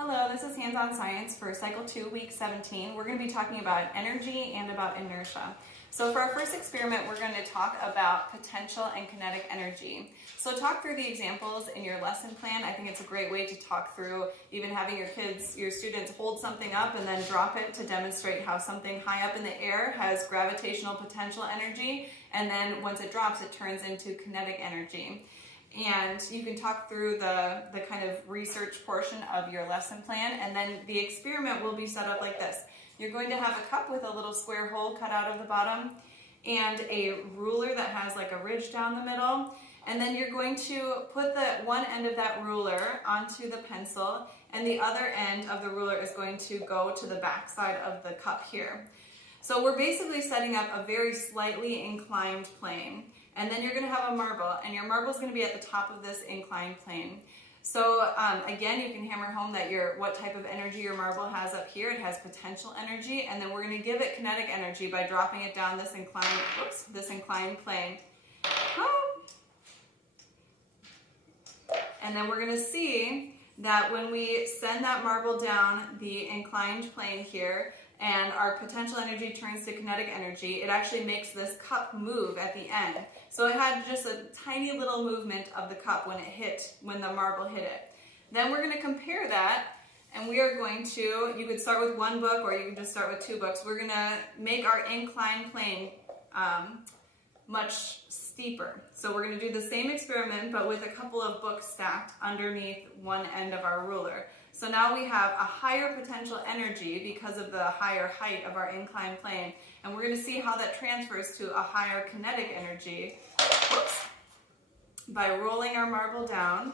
Hello, this is Hands-On Science for Cycle 2, Week 17. We're going to be talking about energy and about inertia. So for our first experiment, we're going to talk about potential and kinetic energy. So talk through the examples in your lesson plan. I think it's a great way to talk through even having your students hold something up and then drop it to demonstrate how something high up in the air has gravitational potential energy, and then once it drops, it turns into kinetic energy. And you can talk through the kind of research portion of your lesson plan, and then the experiment will be set up like this. You're going to have a cup with a little square hole cut out of the bottom and a ruler that has like a ridge down the middle, and then you're going to put the one end of that ruler onto the pencil, and the other end of the ruler is going to go to the back side of the cup here. So we're basically setting up a very slightly inclined plane. And then you're going to have a marble, and your marble is going to be at the top of this inclined plane. So again, you can hammer home that what type of energy your marble has up here. It has potential energy, and then we're going to give it kinetic energy by dropping it down this inclined plane. And then we're going to see that when we send that marble down the inclined plane here, and our potential energy turns to kinetic energy, it actually makes this cup move at the end. So it had just a tiny little movement of the cup when the marble hit it. Then we're going to compare that, and we are going to, you could start with one book or you can just start with two books. We're going to make our inclined plane much steeper. So we're going to do the same experiment, but with a couple of books stacked underneath one end of our ruler. So now we have a higher potential energy because of the higher height of our inclined plane, and we're going to see how that transfers to a higher kinetic energy by rolling our marble down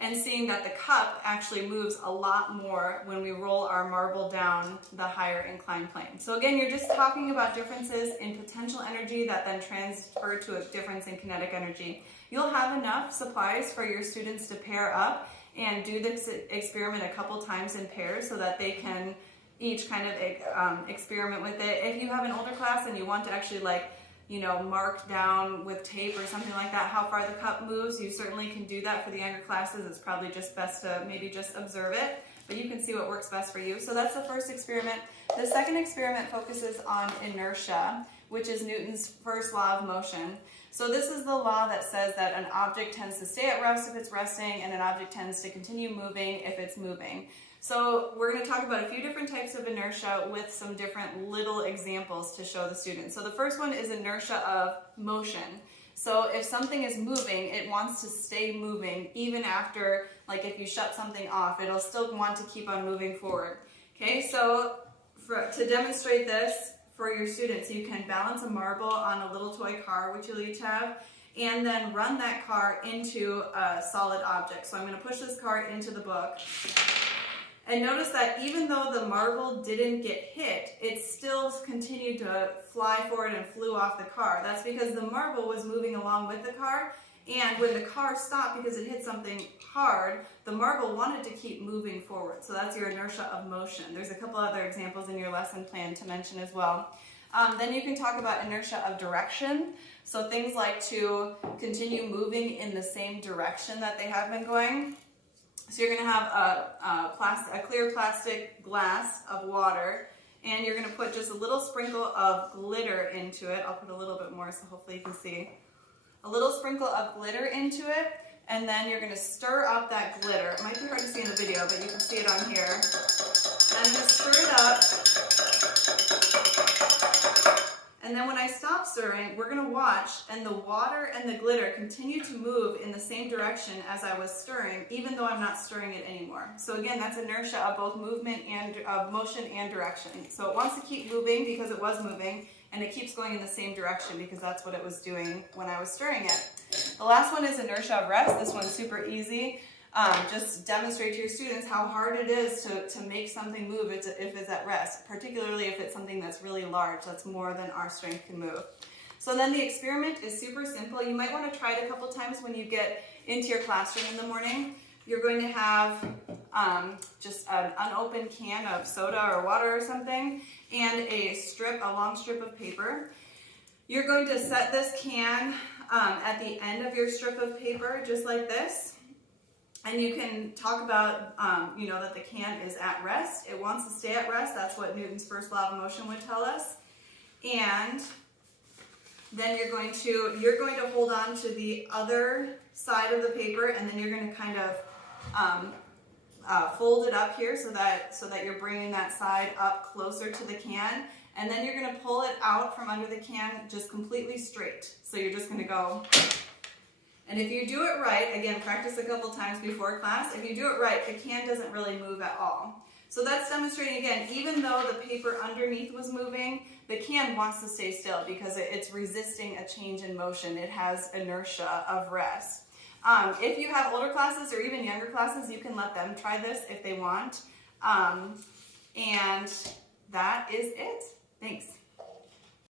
and seeing that the cup actually moves a lot more when we roll our marble down the higher inclined plane. So again, you're just talking about differences in potential energy that then transfer to a difference in kinetic energy. You'll have enough supplies for your students to pair up and do this experiment a couple times in pairs so that they can each kind of experiment with it. If you have an older class and you want to actually mark down with tape or something like that how far the cup moves, you certainly can do that. For the younger classes, it's probably just best to maybe just observe it, but you can see what works best for you. So that's the first experiment. The second experiment focuses on inertia, which is Newton's first law of motion. So this is the law that says that an object tends to stay at rest if it's resting, and an object tends to continue moving if it's moving. So we're going to talk about a few different types of inertia with some different little examples to show the students. So the first one is inertia of motion. So if something is moving, it wants to stay moving even after, like if you shut something off, it'll still want to keep on moving forward. Okay, so to demonstrate this for your students, you can balance a marble on a little toy car, which you'll each have, and then run that car into a solid object. So I'm going to push this car into the book. And notice that even though the marble didn't get hit, it still continued to fly forward and flew off the car. That's because the marble was moving along with the car, and when the car stopped because it hit something hard, the marble wanted to keep moving forward. So that's your inertia of motion. There's a couple other examples in your lesson plan to mention as well. Then you can talk about inertia of direction. So things like to continue moving in the same direction that they have been going. So you're going to have a clear plastic glass of water, and you're going to put just a little sprinkle of glitter into it. I'll put a little bit more so hopefully you can see. A little sprinkle of glitter into it, and then you're going to stir up that glitter. It might be hard to see in the video, but you can see it on here. And I'm going to stir it up. And then when I stop stirring, we're going to watch, and the water and the glitter continue to move in the same direction as I was stirring, even though I'm not stirring it anymore. So again, that's inertia of both movement and of motion and direction. So it wants to keep moving because it was moving, and it keeps going in the same direction because that's what it was doing when I was stirring it. The last one is inertia of rest. This one's super easy. Just demonstrate to your students how hard it is to make something move if it's at rest, particularly if it's something that's really large, that's more than our strength can move. So then the experiment is super simple. You might want to try it a couple times when you get into your classroom in the morning. You're going to have just an unopened can of soda or water or something, and a long strip of paper. You're going to set this can at the end of your strip of paper, just like this. And you can talk about, you know, that the can is at rest. It wants to stay at rest. That's what Newton's first law of motion would tell us. And then you're going to hold on to the other side of the paper, and then you're going to kind of fold it up here so that you're bringing that side up closer to the can. And then you're going to pull it out from under the can just completely straight. So you're just going to go. And if you do it right, again, practice a couple times before class, if you do it right, the can doesn't really move at all. So that's demonstrating, again, even though the paper underneath was moving, the can wants to stay still because it's resisting a change in motion. It has inertia of rest. If you have older classes or even younger classes, you can let them try this if they want. And that is it. Thanks.